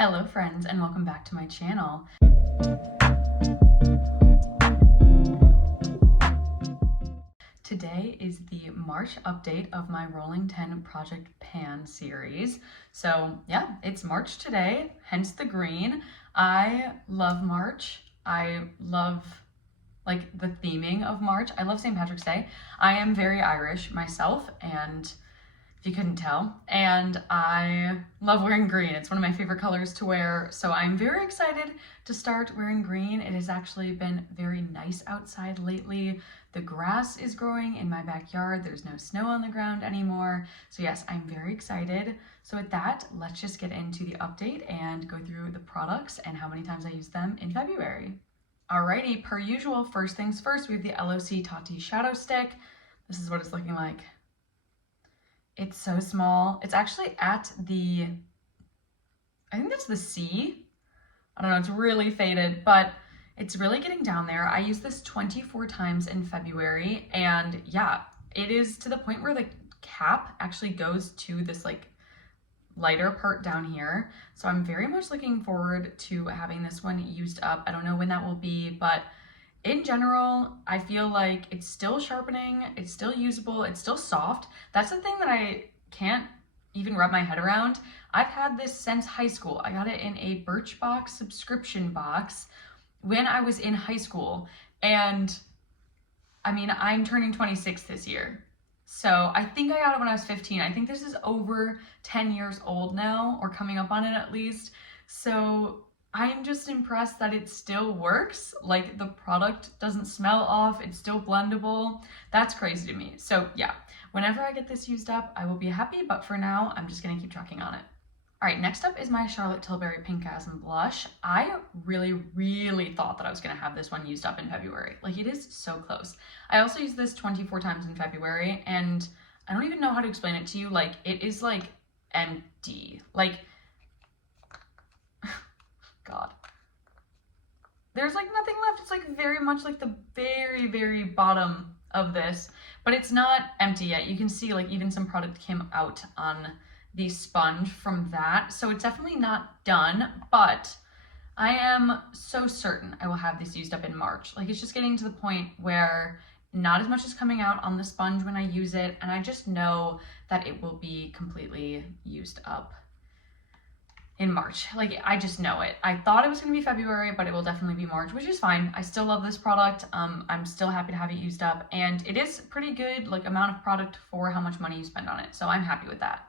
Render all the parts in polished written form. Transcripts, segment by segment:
Hello friends, and welcome back to my channel. Today is the March update of my Rolling 10 Project Pan series. So yeah, it's March today, hence the green. I love March. I love the theming of March. I love St. Patrick's Day. I am very Irish myself, and if you couldn't tell, and I love wearing green. It's one of my favorite colors to wear, so I'm very excited to start wearing green. It has actually been very nice outside lately. The grass is growing in my backyard. There's no snow on the ground anymore. So yes, I'm very excited. So with that, let's just get into the update and go through the products and how many times I used them in February. Alrighty, per usual, first things first, we have the LoTati Shadow Stick. This is what it's looking like. It's so small. It's actually at the, I think that's the C. I don't know, it's really faded, but it's really getting down there. I used this 24 times in February, and yeah, it is to the point where the cap actually goes to this lighter part down here. So I'm very much looking forward to having this one used up. I don't know when that will be, but in general, I feel like it's still sharpening, it's still usable, it's still soft. That's the thing that I can't even wrap my head around. I've had this since high school. I got it in a Birchbox subscription box when I was in high school. And I mean, I'm turning 26 this year. So I think I got it when I was 15. I think this is over 10 years old now, or coming up on it at least. So I'm just impressed that it still works. Like, the product doesn't smell off, it's still blendable. That's crazy to me. So yeah, whenever I get this used up, I will be happy, but for now, I'm just gonna keep trucking on it. All right, next up is my Charlotte Tilbury Pinkasm blush. I really thought that I was gonna have this one used up in February. Like, it is so close. I also used this 24 times in February, and I don't even know how to explain it to you. Like, it is like empty. Like, God. There's like nothing left. It's like very much like the very bottom of this, but it's not empty yet. You can see like even some product came out on the sponge from that. So it's definitely not done, but I am so certain I will have this used up in March. Like, it's just getting to the point where not as much is coming out on the sponge when I use it, and I just know that it will be completely used up in March. Like, I just know it. I thought it was going to be February, but it will definitely be March, which is fine. I still love this product. I'm still happy to have it used up, and it is pretty good amount of product for how much money you spend on it. So I'm happy with that.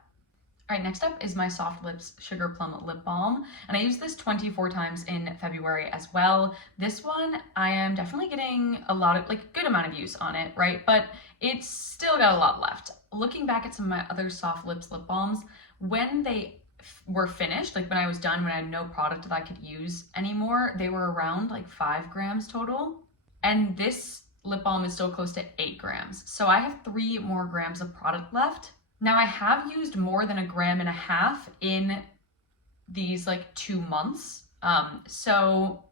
All right, next up is my Soft Lips Sugar Plum Lip Balm, and I used this 24 times in February as well. This one, I am definitely getting a lot of, good amount of use on it, right? But it's still got a lot left. Looking back at some of my other Soft Lips lip balms, when they were finished, when I was done, when I had no product that I could use anymore, they were around 5 grams total. And this lip balm is still close to 8 grams. So I have 3 more grams of product left. Now, I have used more than 1.5 grams in these 2 months. So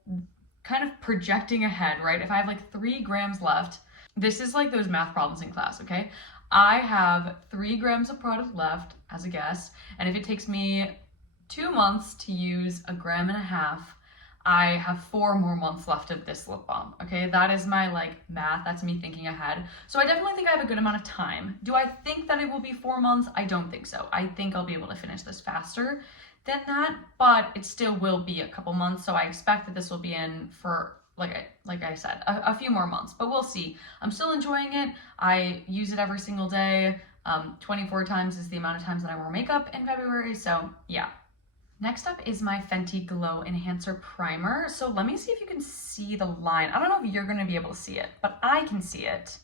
kind of projecting ahead, right? If I have 3 grams left, this is like those math problems in class, okay? I have 3 grams of product left as a guess, and if it takes me 2 months to use 1.5 grams, I have 4 more months left of this lip balm, okay? That is my math, that's me thinking ahead. So I definitely think I have a good amount of time. Do I think that it will be 4 months? I don't think so. I think I'll be able to finish this faster than that, but it still will be a couple months, so I expect that this will be in for, like I said, a few more months, but we'll see. I'm still enjoying it. I use it every single day. 24 times is the amount of times that I wore makeup in February, so yeah. Next up is my Fenty Glow Enhancer Primer. So let me see if you can see the line. I don't know if you're gonna be able to see it, but I can see it.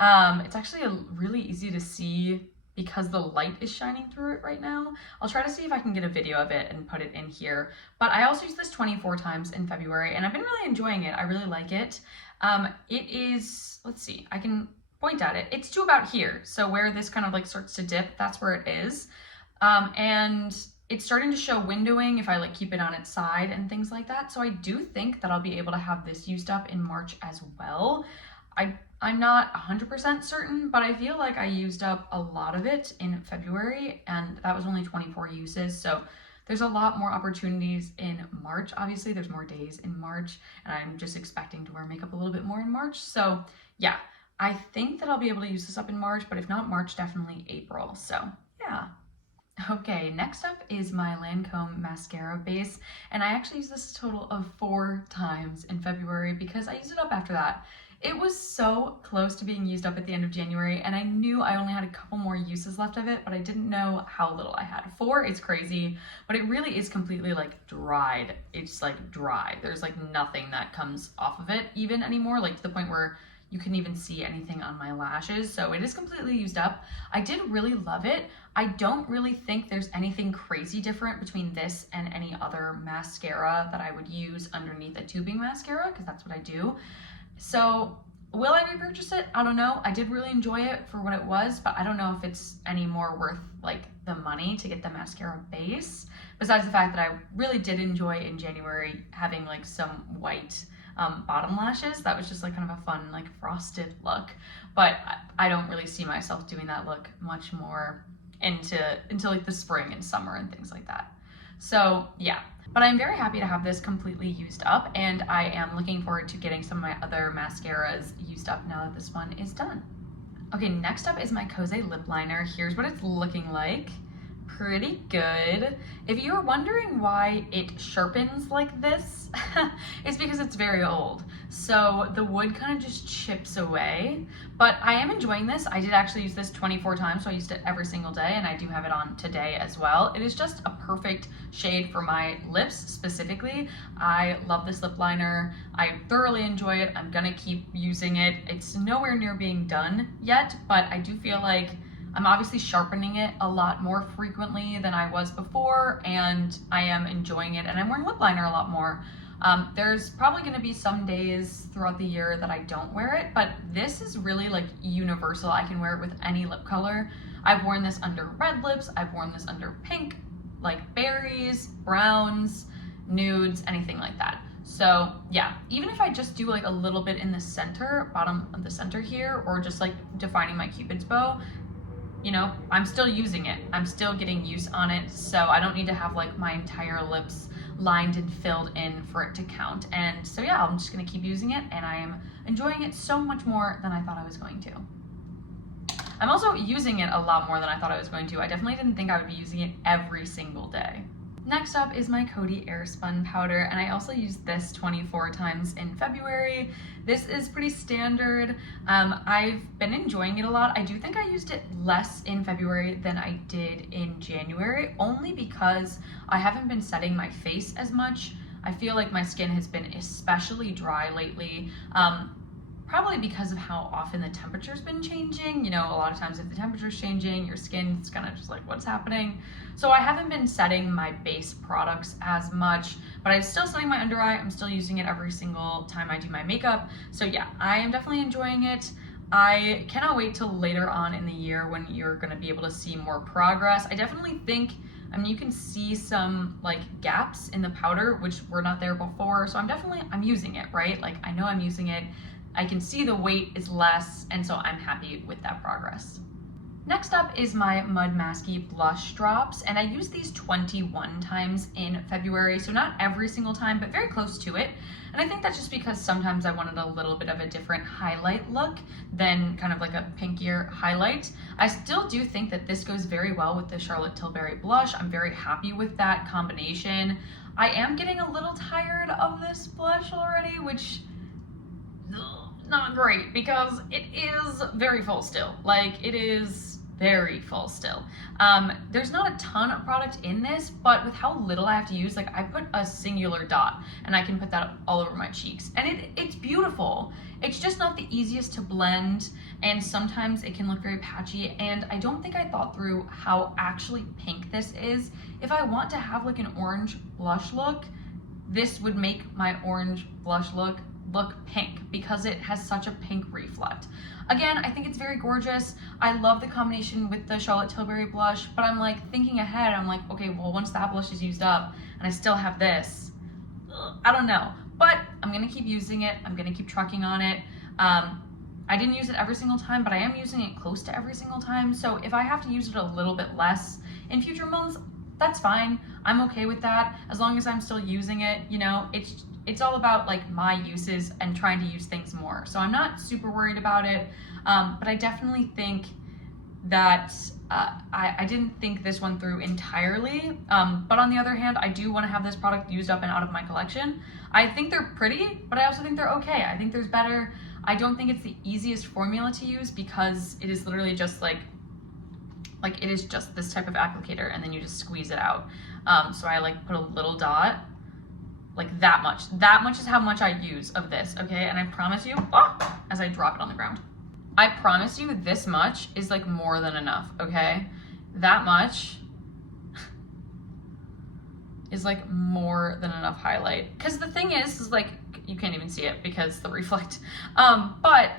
It's actually really easy to see because the light is shining through it right now. I'll try to see if I can get a video of it and put it in here. But I also used this 24 times in February, and I've been really enjoying it. I really like it. It is, let's see, I can point at it. It's to about here. So where this kind of starts to dip, that's where it is. And it's starting to show windowing if I keep it on its side and things like that. So I do think that I'll be able to have this used up in March as well. I'm not 100% certain, but I feel like I used up a lot of it in February, and that was only 24 uses. So There's a lot more opportunities in March. Obviously, there's more days in March, and I'm just expecting to wear makeup a little bit more in March. So yeah, I think that I'll be able to use this up in March, but if not March, definitely April. So yeah. Okay, next up is my Lancome mascara base, and I actually used this a total of 4 times in February because I used it up after that. It was so close to being used up at the end of January, and I knew I only had a couple more uses left of it, but I didn't know how little I had. 4 is crazy, but it really is completely like dried. It's like dry. There's like nothing that comes off of it even anymore, like to the point where you couldn't even see anything on my lashes. So it is completely used up. I did really love it. I don't really think there's anything crazy different between this and any other mascara that I would use underneath a tubing mascara, because that's what I do. So will I repurchase it? I don't know. I did really enjoy it for what it was, but I don't know if it's any more worth like the money to get the mascara base, besides the fact that I really did enjoy in January having like some white bottom lashes. That was just like kind of a fun like frosted look, but I don't really see myself doing that look much more into like the spring and summer and things like that. So yeah, but I'm very happy to have this completely used up, and I am looking forward to getting some of my other mascaras used up now that this one is done. Okay, next up is my Kose lip liner. Here's what it's looking like. Pretty good. If you were wondering why it sharpens like this, it's because it's very old. So the wood kind of just chips away, but I am enjoying this. I did actually use this 24 times, so I used it every single day, and I do have it on today as well. It is just a perfect shade for my lips specifically. I love this lip liner. I thoroughly enjoy it. I'm gonna keep using it. It's nowhere near being done yet, but I do feel like I'm obviously sharpening it a lot more frequently than I was before, and I am enjoying it, and I'm wearing lip liner a lot more. There's probably going to be some days throughout the year that I don't wear it, but this is really like universal. I can wear it with any lip color. I've worn this under red lips, I've worn this under pink, like berries, browns, nudes, anything like that. So yeah, even if I just do like a little bit in the center, bottom of the center here, or just like defining my Cupid's bow, you know, I'm still using it. I'm still getting use on it, so I don't need to have like my entire lips lined and filled in for it to count. And so yeah, I'm just gonna keep using it, and I am enjoying it so much more than I thought I was going to. I'm also using it a lot more than I thought I was going to. I definitely didn't think I would be using it every single day. Next up is my Cody Airspun powder, and I also used this 24 times in February. This is pretty standard. I've been enjoying it a lot. I do think I used it less in February than I did in January, only because I haven't been setting my face as much. I feel like my skin has been especially dry lately. Probably because of how often the temperature's been changing. You know, a lot of times if the temperature's changing, your skin's kind of just like, what's happening? So I haven't been setting my base products as much, but I'm still setting my under eye. I'm still using it every single time I do my makeup. So yeah, I am definitely enjoying it. I cannot wait till later on in the year when you're gonna be able to see more progress. I definitely think, I mean, you can see some like gaps in the powder, which were not there before. So I'm using it, right? Like I know I'm using it. I can see the weight is less, and so I'm happy with that progress. Next up is my Mud Masky blush drops, and I used these 21 times in February, so not every single time, but very close to it. And I think that's just because sometimes I wanted a little bit of a different highlight look than kind of like a pinkier highlight. I still do think that this goes very well with the Charlotte Tilbury blush. I'm very happy with that combination. I am getting a little tired of this blush already, which not great, because it is very full still. Like, it is very full still. There's not a ton of product in this, but with how little I have to use, like I put a singular dot and I can put that all over my cheeks, and it's beautiful. It's just not the easiest to blend, and sometimes it can look very patchy, and I don't think I thought through how actually pink this is. If I want to have like an orange blush look, this would make my orange blush look pink because it has such a pink reflect. Again, I think it's very gorgeous. I love the combination with the Charlotte Tilbury blush, but I'm like thinking ahead, I'm like, okay, well, once that blush is used up and I still have this, I don't know, but I'm gonna keep using it. I'm gonna keep trucking on it. I didn't use it every single time, but I am using it close to every single time. So if I have to use it a little bit less in future months, that's fine. I'm okay with that as long as I'm still using it. You know, it's all about like my uses and trying to use things more. So I'm not super worried about it, but I definitely think that I didn't think this one through entirely, but on the other hand, I do want to have this product used up and out of my collection. I think they're pretty, but I also think they're okay. I think there's better. I don't think it's the easiest formula to use because it is literally just like it is just this type of applicator and then you just squeeze it out. So I like put a little dot, like that much. That much is how much I use of this, okay? And I promise you, as I drop it on the ground, I promise you this much is like more than enough, okay? That much is like more than enough highlight. Because the thing is like, you can't even see it because the reflect. But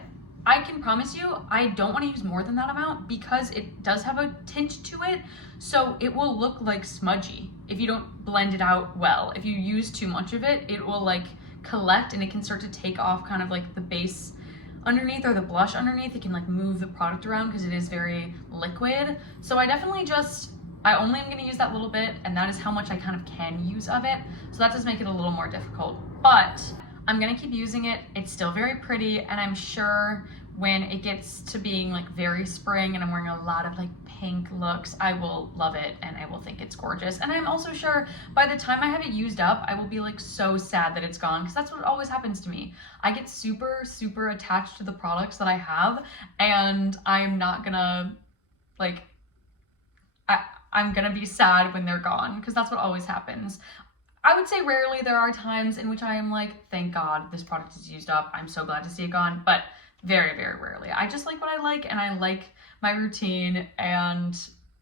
I can promise you, I don't want to use more than that amount because it does have a tint to it. So it will look like smudgy if you don't blend it out well. If you use too much of it, it will like collect and it can start to take off kind of like the base underneath or the blush underneath. It can like move the product around because it is very liquid. So I definitely I only am going to use that little bit, and that is how much I kind of can use of it. So that does make it a little more difficult, but I'm going to keep using it. It's still very pretty, and I'm sure when it gets to being like very spring and I'm wearing a lot of like pink looks, I will love it and I will think it's gorgeous. And I'm also sure by the time I have it used up, I will be like so sad that it's gone, because that's what always happens to me. I get super, super attached to the products that I have, and I'm not gonna like, I'm gonna be sad when they're gone, because that's what always happens. I would say rarely there are times in which I am like, thank God this product is used up. I'm so glad to see it gone, but very, very rarely. I just like what I like, and I like my routine, and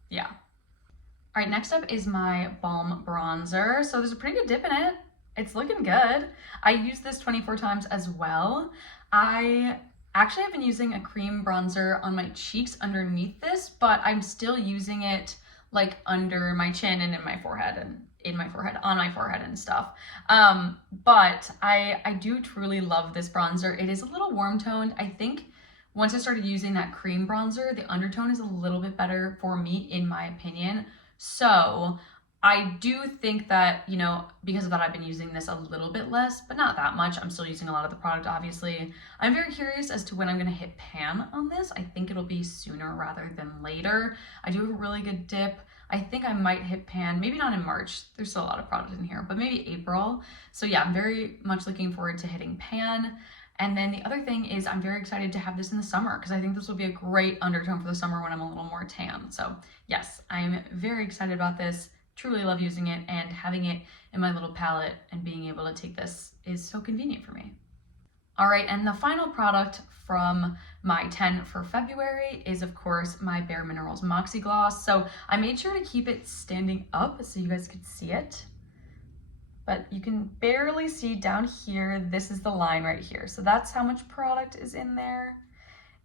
yeah. All right, next up is my Balm Bronzer. So there's a pretty good dip in it. It's looking good. I used this 24 times as well. I actually have been using a cream bronzer on my cheeks underneath this, but I'm still using it like under my chin and in my forehead and in my forehead, on my forehead and stuff. But I do truly love this bronzer. It is a little warm toned. I think once I started using that cream bronzer, the undertone is a little bit better for me, in my opinion. So I do think that, you know, because of that, I've been using this a little bit less, but not that much. I'm still using a lot of the product, obviously. I'm very curious as to when I'm going to hit pan on this. I think it'll be sooner rather than later. I do have a really good dip. I think I might hit pan, maybe not in March. There's still a lot of product in here, but maybe April. So yeah, I'm very much looking forward to hitting pan. And then the other thing is I'm very excited to have this in the summer, because I think this will be a great undertone for the summer when I'm a little more tan. So yes, I'm very excited about this. Truly love using it, and having it in my little palette and being able to take this is so convenient for me. All right, and the final product from my 10 for February is, of course, my Bare Minerals Moxy Gloss. So I made sure to keep it standing up so you guys could see it. But you can barely see down here. This is the line right here. So that's how much product is in there.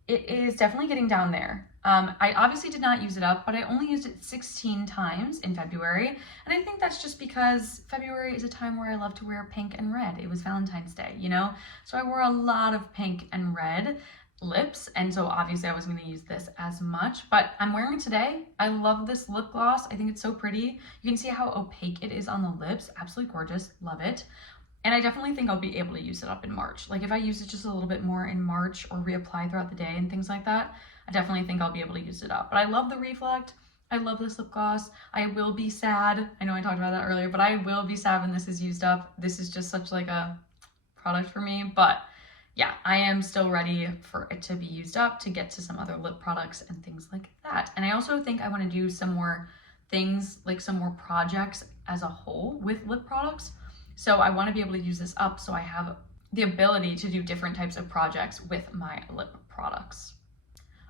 It is definitely getting down there. I obviously did not use it up, but I only used it 16 times in February. And I think that's just because February is a time where I love to wear pink and red. It was Valentine's Day, you know? So I wore a lot of pink and red lips, and so obviously I wasn't going to use this as much, but I'm wearing it today. I love this lip gloss. I think it's so pretty. You can see how opaque it is on the lips. Absolutely gorgeous. Love it. And I definitely think I'll be able to use it up in March. Like if I use it just a little bit more in March or reapply throughout the day and things like that, I definitely think I'll be able to use it up. But I love the reflect. I love this lip gloss. I will be sad. I know I talked about that earlier, but I will be sad when this is used up. This is just such like a product for me. But yeah, I am still ready for it to be used up to get to some other lip products and things like that. And I also think I want to do some more things, like some more projects as a whole with lip products. So I want to be able to use this up so I have the ability to do different types of projects with my lip products.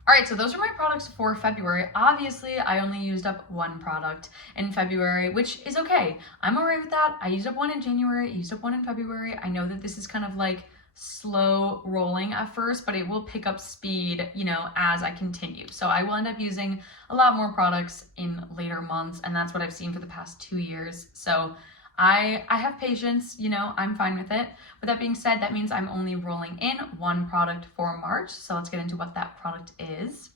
All right, so those are my products for February. Obviously, I only used up one product in February, which is okay. I'm all right with that. I used up one in January, I used up one in February. I know that this is kind of like slow rolling at first, but it will pick up speed, you know, as I continue. So I will end up using a lot more products in later months, and that's what I've seen for the past 2 years. So I have patience, you know, I'm fine with it. With that being said, that means I'm only rolling in one product for March. So let's get into what that product is.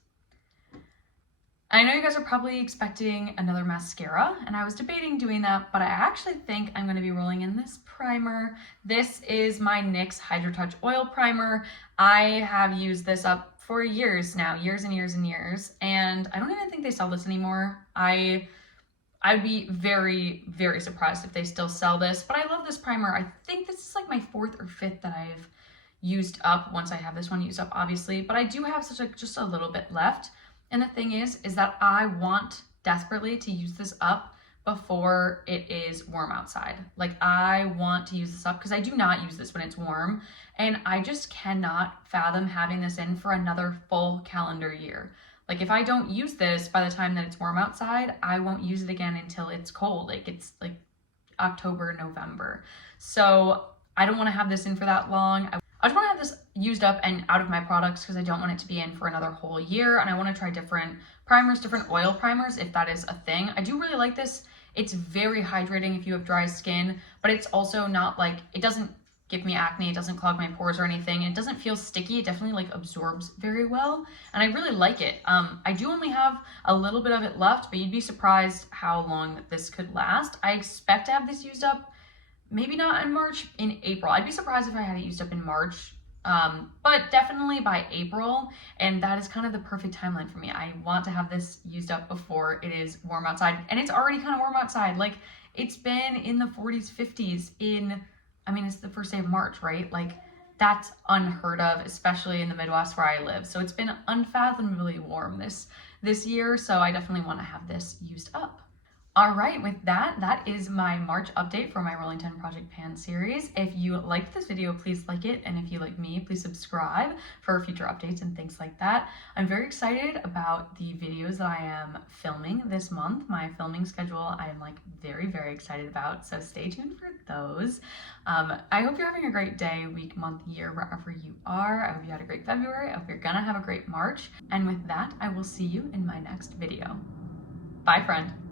I know you guys are probably expecting another mascara, and I was debating doing that, but I actually think I'm going to be rolling in this primer. This is my NYX Hydra Touch Oil Primer. I have used this up for years now, years and years and years, and I don't even think they sell this anymore. I'd be very, very surprised if they still sell this, but I love this primer. I think this is like my 4th or 5th that I've used up once I have this one used up, obviously, but I do have just a little bit left. And the thing is that I want desperately to use this up before it is warm outside. Like, I want to use this up because I do not use this when it's warm, and I just cannot fathom having this in for another full calendar year. Like, if I don't use this by the time that it's warm outside, I won't use it again until it's cold. Like, it's like October, November. So I don't want to have this in for that long. I just want to have this used up and out of my products because I don't want it to be in for another whole year, and I want to try different primers, different oil primers if that is a thing. I do really like this. It's very hydrating if you have dry skin, but it's also not like, it doesn't give me acne, it doesn't clog my pores or anything, and it doesn't feel sticky. It definitely like absorbs very well, and I really like it. I do only have a little bit of it left, but you'd be surprised how long this could last. I expect to have this used up maybe not in March, in April. I'd be surprised if I had it used up in March, but definitely by April, and that is kind of the perfect timeline for me. I want to have this used up before it is warm outside, and it's already kind of warm outside. Like, it's been in the 40s, 50s I mean, it's the first day of March, right? Like, that's unheard of, especially in the Midwest where I live. So it's been unfathomably warm this year, so I definitely want to have this used up. All right, with that is my March update for my Rolling 10 Project Pan series. If you liked this video, please like it. And if you like me, please subscribe for future updates and things like that. I'm very excited about the videos that I am filming this month. My filming schedule, I am like very, very excited about. So stay tuned for those. I hope you're having a great day, week, month, year, wherever you are. I hope you had a great February. I hope you're gonna have a great March. And with that, I will see you in my next video. Bye, friend.